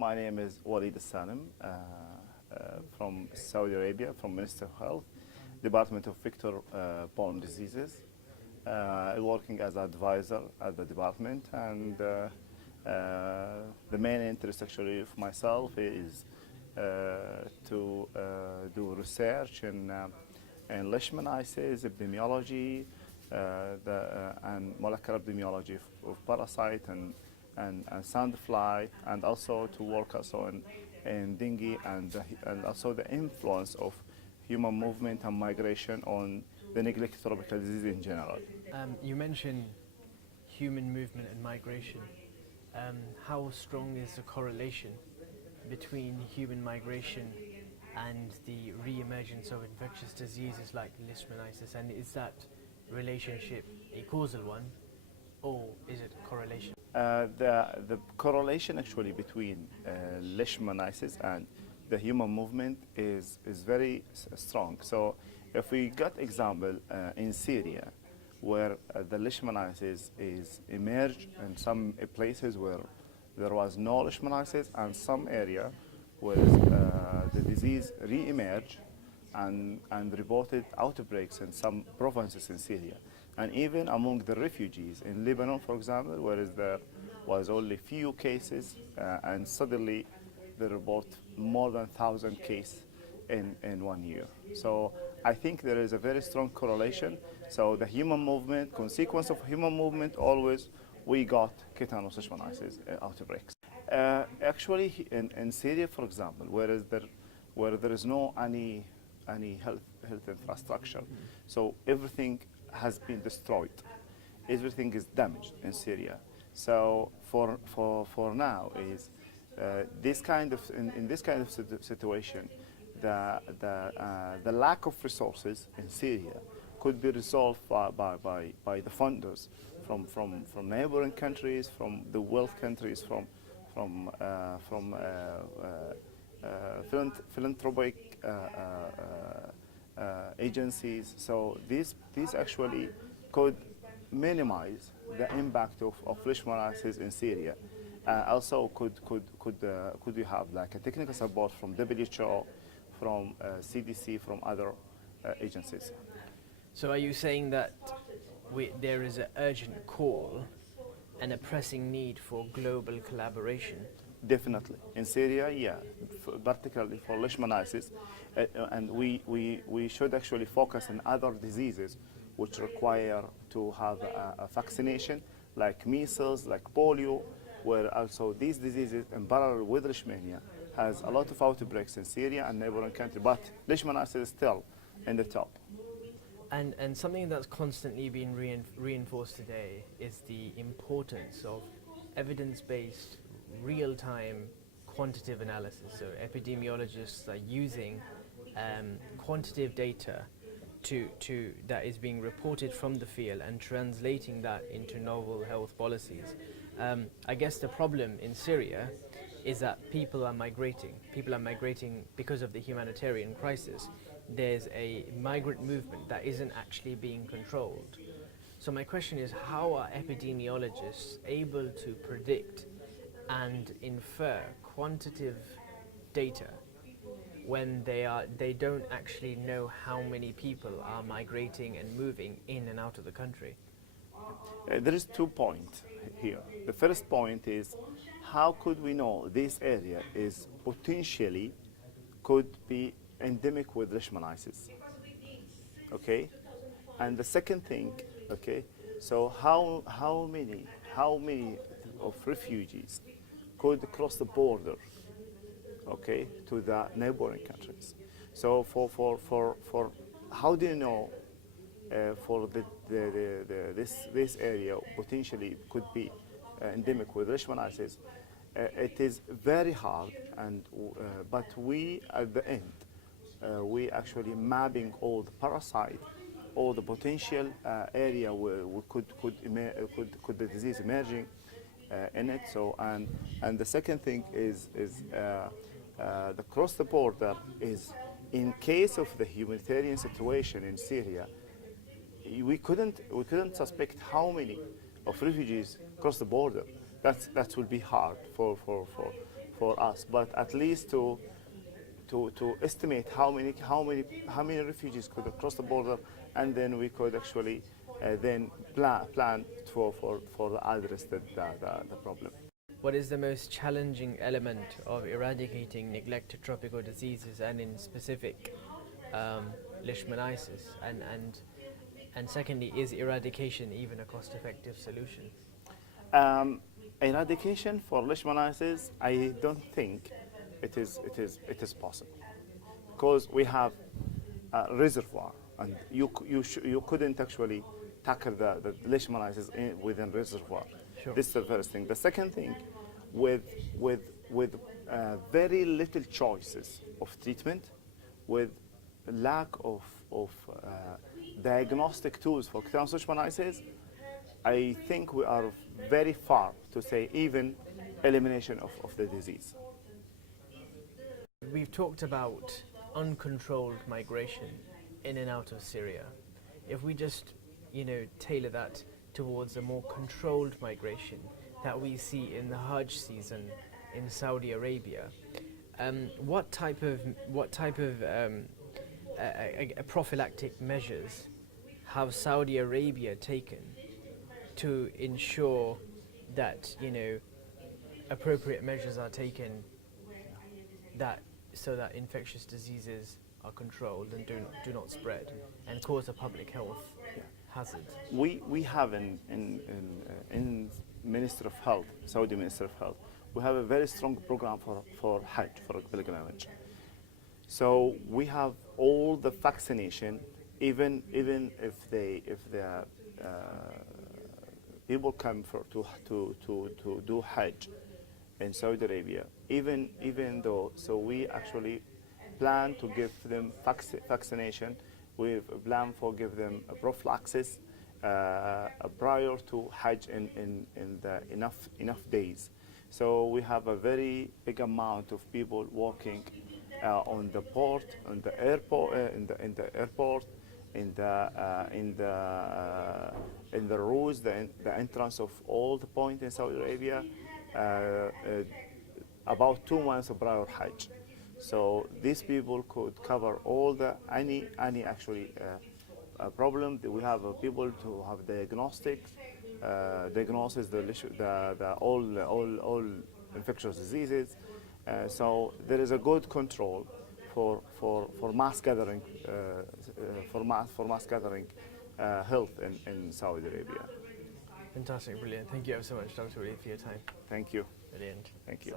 My name is Waleed Al-Salem from Saudi Arabia, from Ministry of Health, Department of Vector-Borne Diseases. Working as advisor at the department, and the main interest actually of myself is to do research in leishmaniasis, epidemiology, and molecular epidemiology of parasite and sandfly, and also to work also in dengue and also the influence of human movement and migration on the neglected tropical disease in general. You mentioned human movement and migration. How strong is the correlation between human migration and the re-emergence of infectious diseases like leishmaniasis, and is that relationship a causal one, or is it a correlation? The correlation actually between leishmaniasis and the human movement is very strong. So if we got example in Syria, where the leishmaniasis is emerged in some places where there was no leishmaniasis, and some area where the disease re-emerged and reported outbreaks in some provinces in Syria. And even among the refugees in Lebanon, for example, where there was only few cases, and suddenly they report more than 1,000 cases in 1 year. So I think there is a very strong correlation. So the human movement, consequence of human movement, always we got tetanus leishmaniasis outbreaks. Actually, in Syria, for example, where there is no any health infrastructure, so everything has been destroyed, everything is damaged in Syria. So for now is this kind of in this kind of situation, the lack of resources in Syria could be resolved by the funders from neighboring countries, from the wealth countries, from philanthropic agencies. So these actually could minimize the impact of leishmaniasis in Syria. Also, could you have like a technical support from WHO, from CDC, from other agencies? So are you saying that there is an urgent call and a pressing need for global collaboration? Definitely. In Syria, yeah, particularly for leishmaniasis, and we should actually focus on other diseases which require to have a vaccination, like measles, like polio, where also these diseases in parallel with leishmania has a lot of outbreaks in Syria and neighboring countries, but leishmaniasis is still in the top. And something that's constantly being reinforced today is the importance of evidence-based, real-time, quantitative analysis. So epidemiologists are using quantitative data that is being reported from the field and translating that into novel health policies. I guess the problem in Syria is that people are migrating. People are migrating because of the humanitarian crisis. There's a migrant movement that isn't actually being controlled. So my question is, how are epidemiologists able to predict and infer quantitative data when they don't actually know how many people are migrating and moving in and out of the country? There is 2 points here. The first point is, how could we know this area is potentially could be endemic with leishmaniasis? Okay, and the second thing, okay, so how many of refugees could cross the border, okay, to the neighboring countries? So for how do you know for this area potentially could be endemic with leishmaniasis? It is very hard, and but we at the end we actually mapping all the parasite, all the potential area where we could the disease emerging in it. So and the second thing is the cross the border is, in case of the humanitarian situation in Syria, we couldn't suspect how many of refugees cross the border. That will be hard for for us, but at least to estimate how many refugees could cross the border, and then we could actually then plan for address the problem. What is the most challenging element of eradicating neglected tropical diseases, and in specific leishmaniasis? And secondly, is eradication even a cost-effective solution? Eradication for leishmaniasis, I don't think it is possible, because we have a reservoir, and you couldn't actually tackle the leishmaniasis within reservoir. Sure. This is the first thing. The second thing, with very little choices of treatment, with lack of diagnostic tools for cutaneous leishmaniasis, I think we are very far to say even elimination of the disease. We've talked about uncontrolled migration in and out of Syria. If we just, tailor that towards a more controlled migration that we see in the Hajj season in Saudi Arabia, what type of prophylactic measures have Saudi Arabia taken to ensure that appropriate measures are taken so that infectious diseases are controlled and do not spread and cause a public health hazard? We have in Minister of Health, Saudi Minister of Health, we have a very strong program for Hajj, for pilgrimage. So we have all the vaccination, even if the people come to do Hajj in Saudi Arabia, even though, so we actually plan to give them vaccination. We plan for give them a prophylaxis prior to Hajj in the enough days. So we have a very big amount of people working on the port, on the airport, in the airport, in the roads, the entrance of all the points in Saudi Arabia, about 2 months prior Hajj. So these people could cover all the any actually problem that we have. People to have diagnosis, the all infectious diseases. So there is a good control for mass gathering health in Saudi Arabia. Fantastic, brilliant. Thank you ever so much, Dr. Waleed, for your time. Thank you. Brilliant. Thank you.